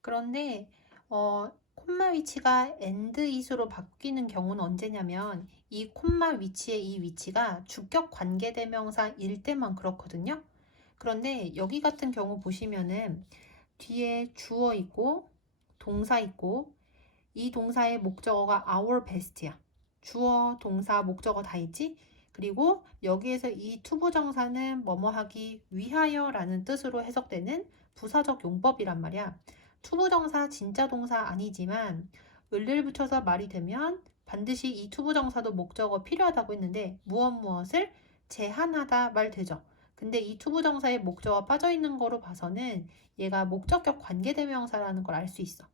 그런데 어, 콤마 위치가 and is로 바뀌는 경우는 언제냐면 이 콤마 위치의 이 위치가 주격 관계대명사일 때만 그렇거든요. 그런데 여기 같은 경우 보시면은 뒤에 주어 있고 동사 있고 이 동사의 목적어가 our best야. 주어, 동사, 목적어 다 있지? 그리고 여기에서 이 투부정사는 뭐뭐 하기 위하여라는 뜻으로 해석되는 부사적 용법이란 말이야. 투부정사 진짜 동사 아니지만 을을 붙여서 말이 되면 반드시 이 투부정사도 목적어 필요하다고 했는데 무엇 무엇을 제한하다 말 되죠. 근데 이 투부정사의 목적어 빠져 있는 거로 봐서는 얘가 목적격 관계대명사라는 걸 알 수 있어.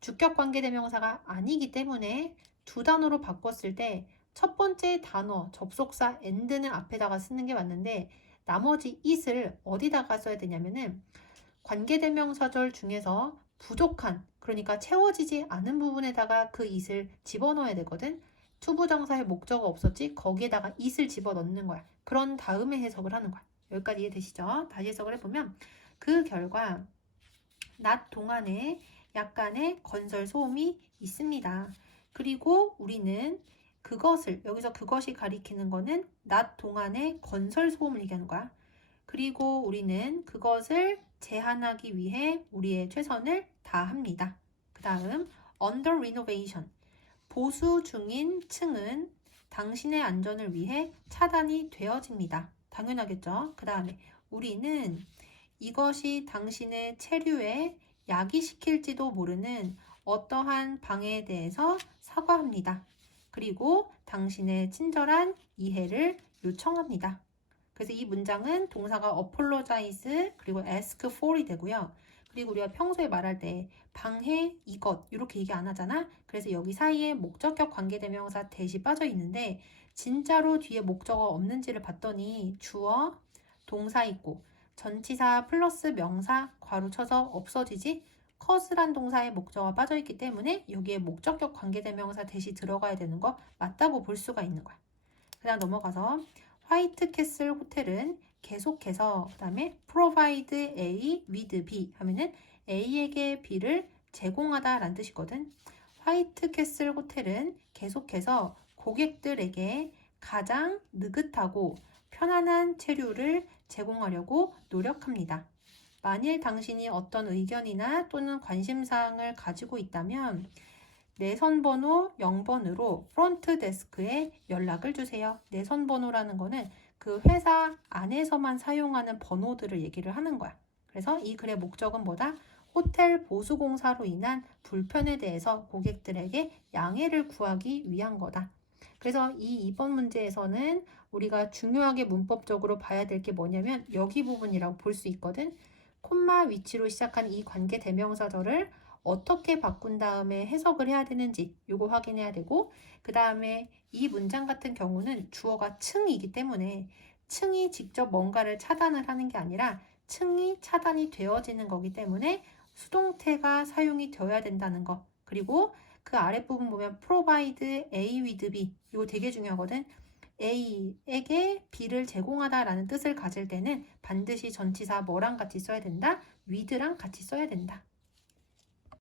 주격 관계대명사가 아니기 때문에 두 단어로 바꿨을 때 첫 번째 단어 접속사 and는 앞에다가 쓰는 게 맞는데 나머지 it을 어디다가 써야 되냐면은 관계대명사절 중에서 부족한 그러니까 채워지지 않은 부분에다가 그 it을 집어넣어야 되거든. 투부정사의 목적어 없었지 거기에다가 it을 집어넣는 거야. 그런 다음에 해석을 하는 거야. 여기까지 이해되시죠? 다시 해석을 해보면 그 결과 낮 동안에 약간의 건설 소음이 있습니다. 그리고 우리는 그것을 여기서 그것이 가리키는 거는 낮 동안의 건설 소음을 얘기하는 거야. 그리고 우리는 그것을 제한하기 위해 우리의 최선을 다합니다. 그 다음 under renovation 보수 중인 층은 당신의 안전을 위해 차단이 되어집니다. 당연하겠죠. 그 다음에 우리는 이것이 당신의 체류에 야기시킬지도 모르는 어떠한 방해에 대해서 사과합니다. 그리고 당신의 친절한 이해를 요청합니다. 그래서 이 문장은 동사가 apologize 그리고 ask for이 되고요. 그리고 우리가 평소에 말할 때 방해 이것 이렇게 얘기 안 하잖아. 그래서 여기 사이에 목적격 관계대명사 대시 빠져 있는데 진짜로 뒤에 목적어 없는지를 봤더니 주어 동사 있고 전치사 플러스 명사 괄호 쳐서 없어지지 컷이란 동사의 목적어가 빠져 있기 때문에 여기에 목적격 관계대명사 대시 들어가야 되는 거 맞다고 볼 수가 있는 거야. 그다음 넘어가서 화이트 캐슬 호텔은 계속해서 그다음에 provide A with B 하면은 A에게 B를 제공하다 라는 뜻이거든. 화이트 캐슬 호텔은 계속해서 고객들에게 가장 느긋하고 편안한 체류를 제공하려고 노력합니다. 만일 당신이 어떤 의견이나 또는 관심사항을 가지고 있다면 내선 번호 0번으로 프론트 데스크에 연락을 주세요. 내선 번호라는 거는 그 회사 안에서만 사용하는 번호들을 얘기를 하는 거야. 그래서 이 글의 목적은 뭐다? 호텔 보수공사로 인한 불편에 대해서 고객들에게 양해를 구하기 위한 거다. 그래서 이 2번 문제에서는 우리가 중요하게 문법적으로 봐야 될 게 뭐냐면 여기 부분이라고 볼 수 있거든. 콤마 위치로 시작한 이 관계 대명사절을 어떻게 바꾼 다음에 해석을 해야 되는지 요거 확인해야 되고 그 다음에 이 문장 같은 경우는 주어가 층이기 때문에 층이 직접 뭔가를 차단을 하는 게 아니라 층이 차단이 되어지는 거기 때문에 수동태가 사용이 되어야 된다는 거 그리고 그 아랫부분 보면 provide A with B 이거 되게 중요하거든 A에게 B를 제공하다 라는 뜻을 가질 때는 반드시 전치사 뭐랑 같이 써야 된다? with랑 같이 써야 된다.